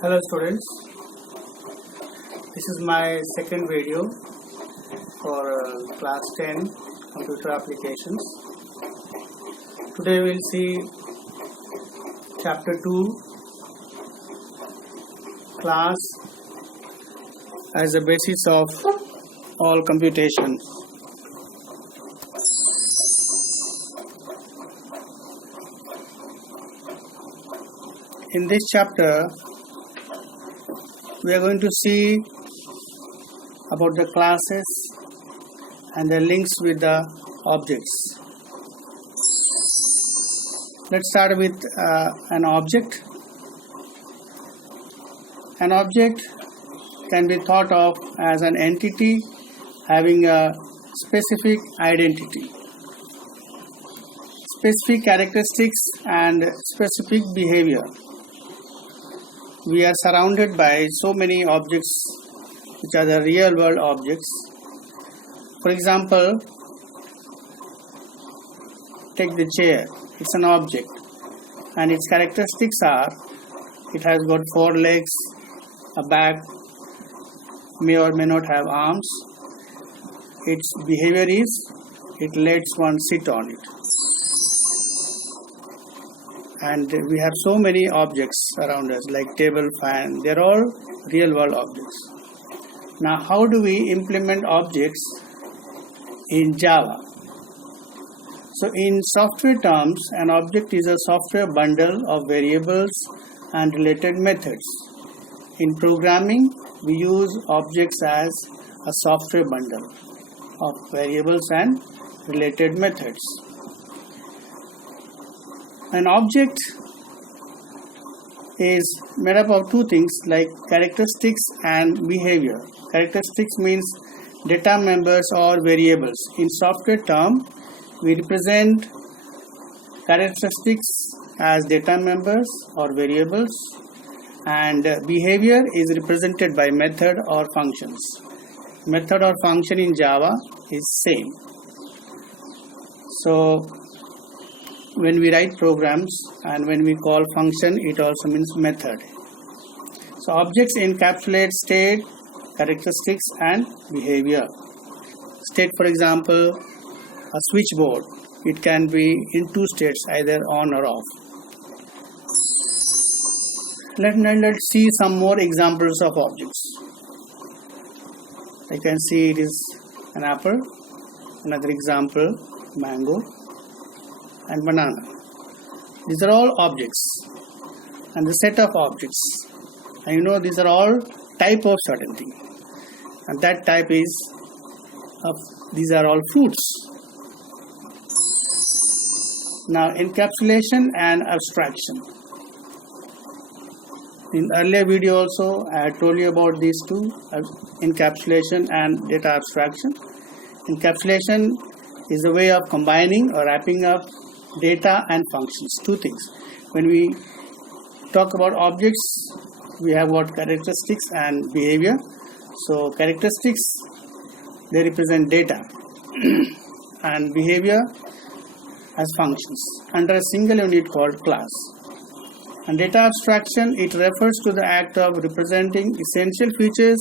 Hello students, this is my second video for class 10 computer applications. Today we will see chapter 2, class as a basis of all computations. In this chapter we are going to see about the classes and the links with the objects. Let's start with an object. An object can be thought of as an entity having a specific identity, specific characteristics and specific behavior. We are surrounded by so many objects which are the real world objects. For example, take the chair. It's an object and its characteristics are it has got 4 legs, a back, may or may not have arms. Its behavior is it lets one sit on it. And we have so many objects around us like table, fan. They're all real world objects. Now how do we implement objects in Java? So in software terms, an object is a software bundle of variables and related methods. In programming, we use objects as a software bundle of variables and related methods. An object is made up of 2 things like characteristics and behavior. Characteristics means data members or variables. In software term, we represent characteristics as data members or variables, and behavior is represented by method or functions. Method or function in Java is same. So when we write programs and when we call function, it also means method. So objects encapsulate state, characteristics and behavior. State, for example, a switchboard. It can be in 2 states, either on or off. Let's see some more examples of objects. I can see it is an apple. Another example, mango and banana. These are all objects and the set of objects, and you know these are all type of certain thing, and that type is these are all fruits. Now encapsulation and abstraction. In earlier video also I told you about these two, encapsulation and data abstraction. Encapsulation is a way of combining or wrapping up data and functions, 2 things. When we talk about objects, we have what characteristics and behavior. So characteristics, they represent data and behavior as functions under a single unit called class. And data abstraction, it refers to the act of representing essential features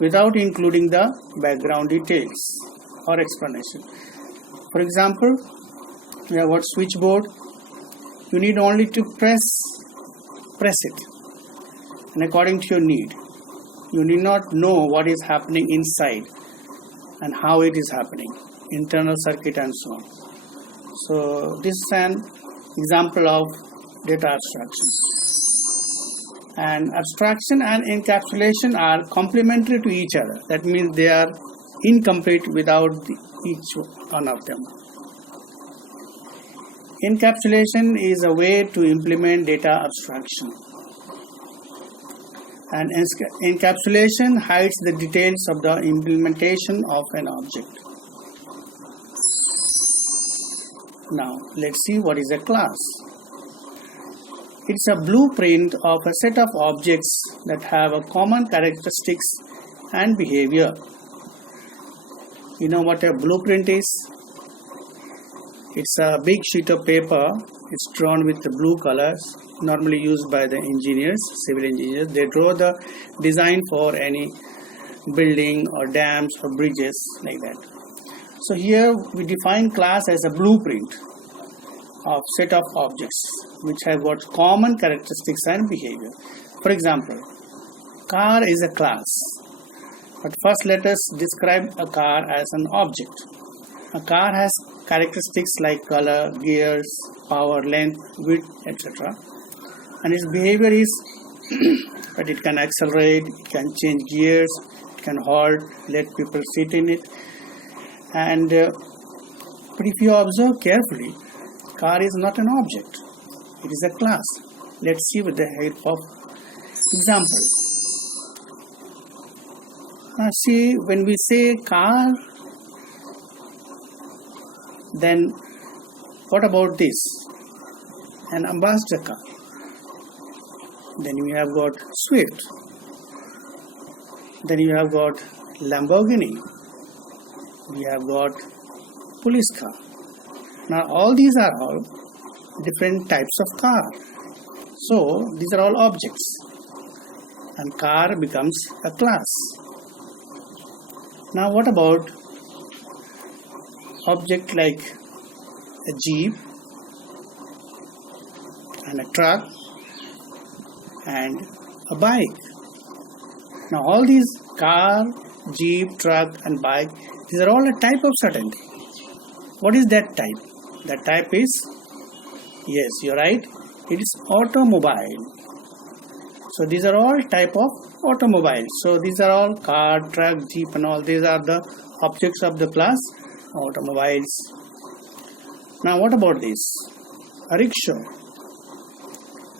without including the background details or explanation. For example, we have got switchboard. You need only to press it, and according to your need. You need not know what is happening inside and how it is happening, internal circuit and so on. So this is an example of data abstraction. And abstraction and encapsulation are complementary to each other. That means they are incomplete without each one of them. Encapsulation is a way to implement data abstraction, and encapsulation hides the details of the implementation of an object. Now let's see what is a class. It's a blueprint of a set of objects that have a common characteristics and behavior. You know what a blueprint is? It's a big sheet of paper. It's drawn with the blue colors normally used by the engineers, civil engineers. They draw the design for any building or dams or bridges like that. So here we define class as a blueprint of set of objects which have got common characteristics and behavior. For example, car is a class. But first let us describe a car as an object. A car has characteristics like color, gears, power, length, width, etc. And its behavior is that it can accelerate, it can change gears, it can halt, let people sit in it. And but if you observe carefully, car is not an object. It is a class. Let's see with the help of example. Now see, when we say car, then what about this? An ambassador car. Then we have got Swift. Then you have got Lamborghini. We have got police car. Now all these are all different types of car. So these are all objects. And car becomes a class. Now what about object like a jeep and a truck and a bike? Now all these car, jeep, truck and bike, these are all a type of certain thing. What is that type? That type is, yes, you're right, it is automobile. So these are all type of automobiles. So these are all car, truck, jeep and all. These are the objects of the class automobiles. Now what about this? A rickshaw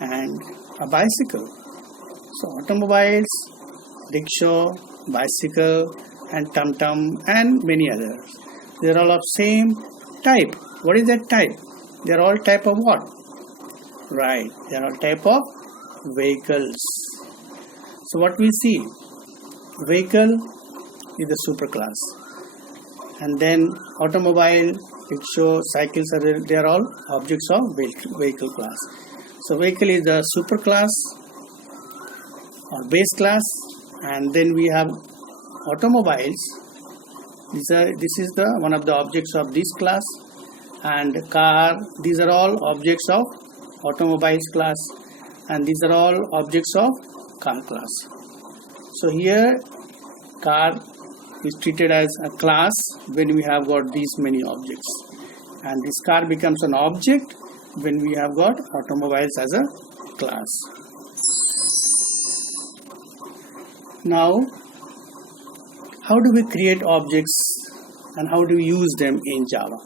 and a bicycle. So automobiles, rickshaw, bicycle and tum-tum and many others. They are all of same type. What is that type? They are all type of what? Right, they are all type of vehicles. So what we see, vehicle is the superclass, and then automobile, rickshaw, cycles they are all objects of vehicle class. So vehicle is the superclass or base class, and then we have automobiles. This is the one of the objects of this class, and car. These are all objects of automobiles class, and these are all objects of car class. So here car is treated as a class when we have got these many objects, and this car becomes an object when we have got automobiles as a class. Now how do we create objects and how do we use them in Java?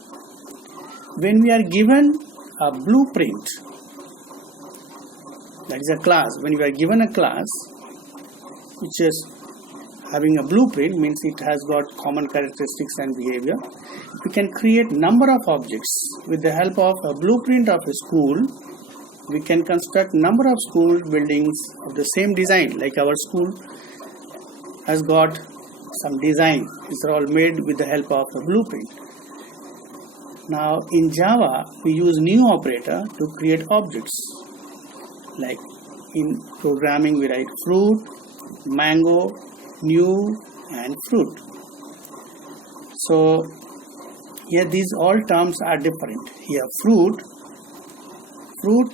When we are given a blueprint, that is a class. When we are given a class which is having a blueprint, means it has got common characteristics and behavior, we can create number of objects. With the help of a blueprint of a school, we can construct number of school buildings of the same design. Like our school has got some design. These are all made with the help of a blueprint. Now in Java, we use new operator to create objects. Like in programming, we write fruit, mango, new and fruit. So here these all terms are different. Here fruit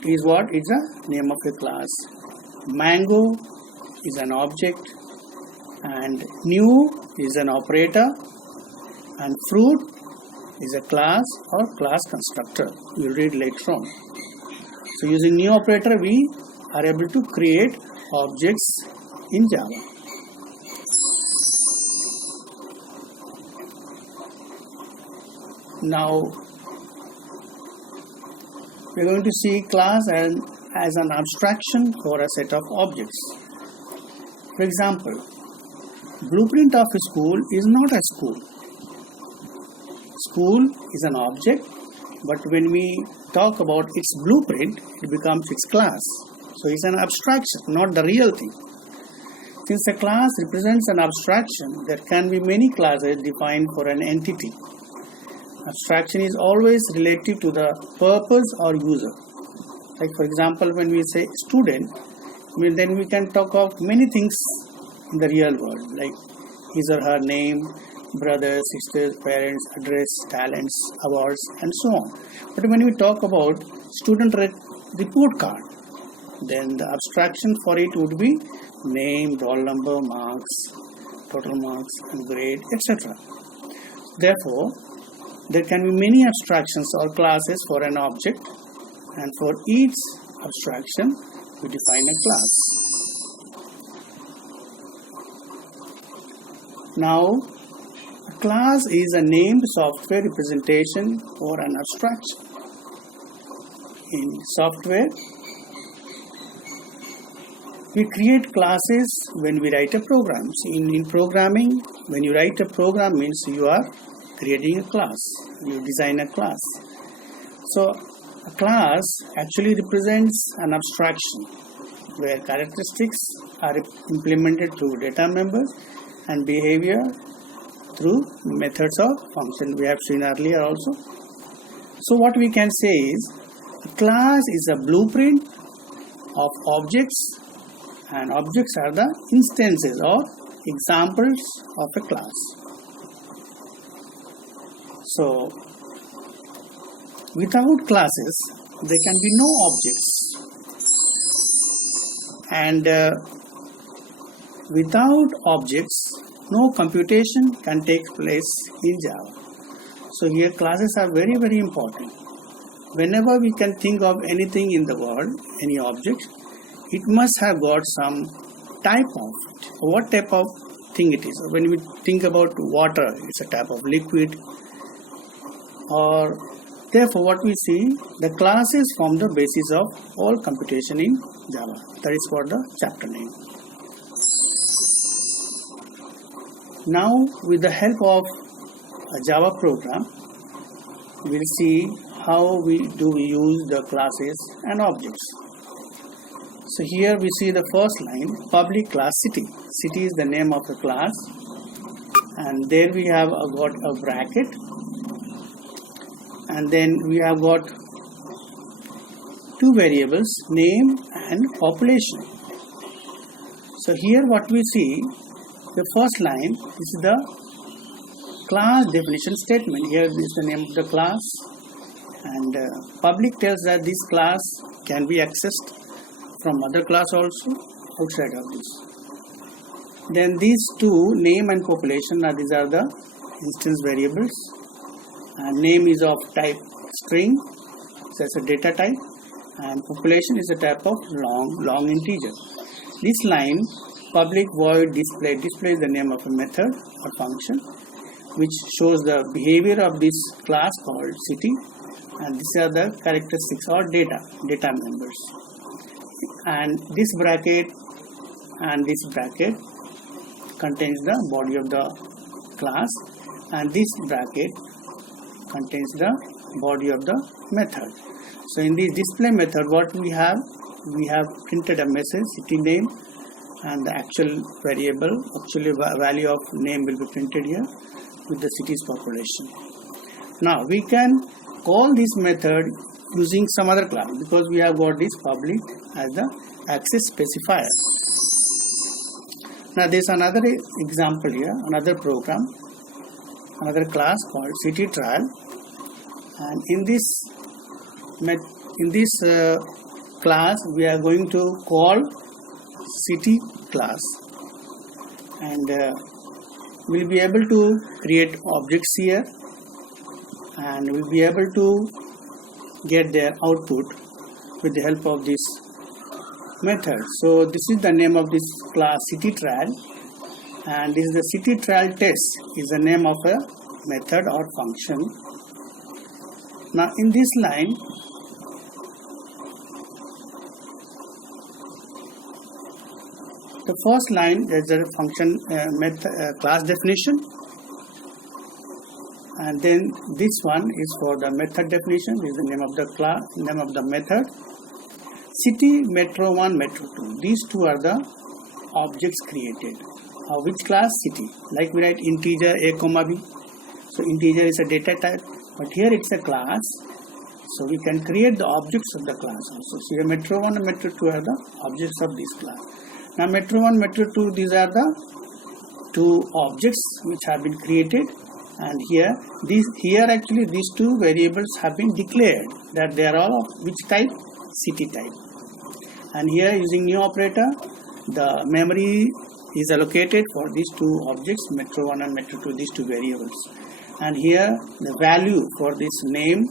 is what? It's a name of a class. Mango is an object, and new is an operator, and fruit is a class or class constructor. We'll read later on. So using new operator, we are able to create objects in Java. Now we are going to see class as an abstraction for a set of objects. For example, blueprint of a school is not a school. School is an object, but when we talk about its blueprint, it becomes its class. So it's an abstraction, not the real thing. Since a class represents an abstraction, there can be many classes defined for an entity. Abstraction is always relative to the purpose or user. Like for example, when we say student, then we can talk of many things in the real world, like his or her name, brothers, sisters, parents, address, talents, awards, and so on. But when we talk about student report card, then the abstraction for it would be name, roll number, marks, total marks, and grade, etc. Therefore, there can be many abstractions or classes for an object, and for each abstraction we define a class. Now, a class is a named software representation for an abstraction. In software, we create classes when we write a program. In programming, when you write a program, means you are creating a class, you design a class. So a class actually represents an abstraction where characteristics are implemented through data members and behavior through methods or functions we have seen earlier also. So what we can say is a class is a blueprint of objects, and objects are the instances or examples of a class. So without classes there can be no objects, and without objects no computation can take place in Java. So here classes are very, very important. Whenever we can think of anything in the world, any object, it must have got some type of it. What type of thing it is? When we think about water, it's a type of liquid. Or therefore what we see, the classes form the basis of all computation in Java. That is for the chapter name. Now with the help of a Java program, we will see how we use the classes and objects. So here we see the first line, public class city. City is the name of a class, and there we have got a bracket, and then we have got two variables, name and population. So here what we see, the first line is the class definition statement. Here is the name of the class, and public tells that this class can be accessed from other class also outside of this. Then these two, name and population, these are the instance variables, and name is of type string, so it's a data type, and population is a type of long integer. This line, public void display is the name of a method or function which shows the behavior of this class called city, and these are the characteristics or data members. And this bracket and this bracket contains the body of the class, and this bracket contains the body of the method. So in this display method, what we have printed a message, city name, and the actual value of name will be printed here with the city's population. Now we can call this method using some other class, because we have got this public as the access specifier. Now there is another example here, another program, another class called city trial, and in this class we are going to call city class, and we'll be able to create objects here, and we'll be able to get their output with the help of this method. So this is the name of this class, city trial, and this is the city trial test is the name of a method or function. Now in this line, the first line is a function class definition, and then this one is for the method definition. This is the name of the class, name of the method. City, metro 1, metro 2. These two are the objects created. Which class? City. Like we write integer a comma b. So integer is a data type, but here it's a class. So we can create the objects of the class also. So here metro 1 and metro 2 are the objects of this class. Now metro 1, metro 2, these are the two objects which have been created, and here actually these two variables have been declared that they are all of which type? City type. And here using new operator, the memory is allocated for these two objects, metro 1 and metro 2, these two variables. And here the value for this name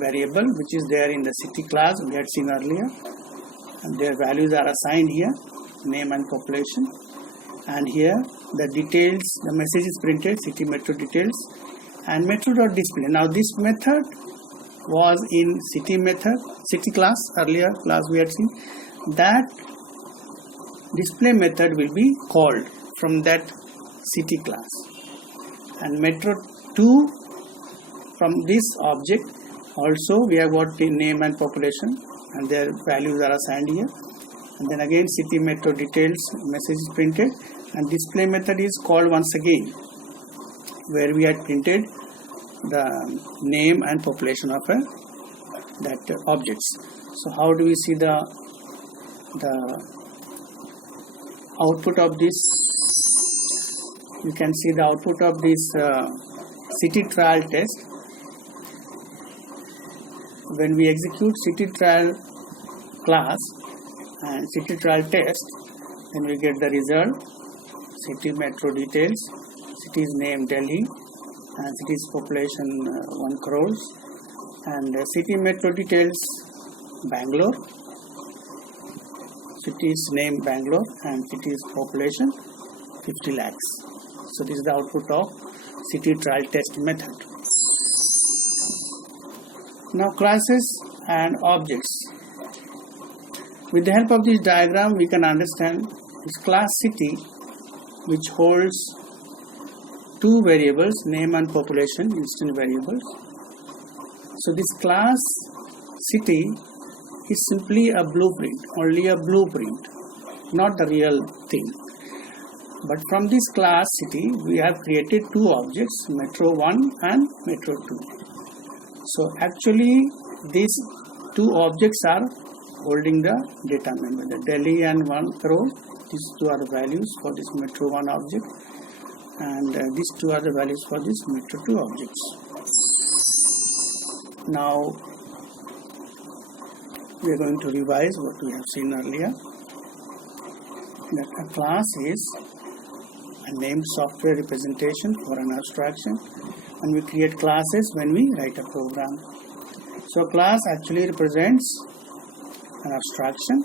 variable which is there in the city class we had seen earlier, and their values are assigned here, name and population. And here the details, the message is printed, city metro details and metro.display. Now this method was in city class, earlier class we had seen. That display method will be called from that city class, and metro 2 from this object also we have got the name and population and their values are assigned here. And then again city metro details message is printed, and display method is called once again where we had printed the name and population of that objects. So how do we see the output of this? You can see the output of this city trial test. When we execute city trial class and city trial test, then we get the result: city metro details, city's name Delhi, and city's population 1 crore, and city metro details Bangalore, city's name Bangalore, and city's population 50 lakhs. So this is the output of city trial test method. Now classes and objects. With the help of this diagram we can understand this class city which holds two variables, name and population, instant variables. So this class city is simply a blueprint, only a blueprint, not the real thing. But from this class city we have created two objects, metro 1 and metro 2. So actually these two objects are holding the data member, the Delhi and 1 crore. These two are the values for this metro 1 object, and these two are the values for this metro 2 objects. Now we are going to revise what we have seen earlier, that a class is a named software representation for an abstraction, and we create classes when we write a program. So class actually represents an abstraction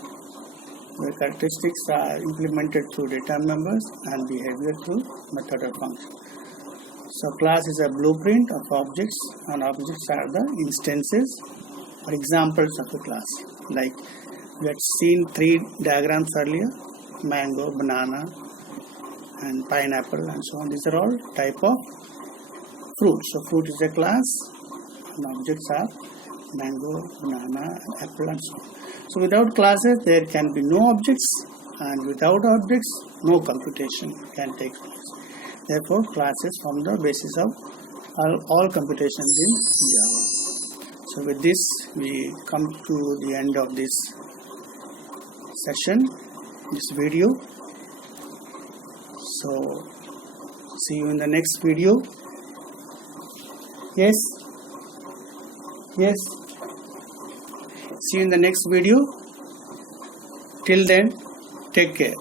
where characteristics are implemented through data members and behavior through method or function. So class is a blueprint of objects, and objects are the instances or examples of the class. Like we had seen 3 diagrams earlier: mango, banana and pineapple and so on. These are all type of fruit. So fruit is a class and objects are mango, banana, apple and so on. So without classes there can be no objects, and without objects no computation can take place. Therefore classes form the basis of all computations in Java. So with this we come to the end of this session, this video. So see you in the next video. Yes. See you in the next video. Till then, take care.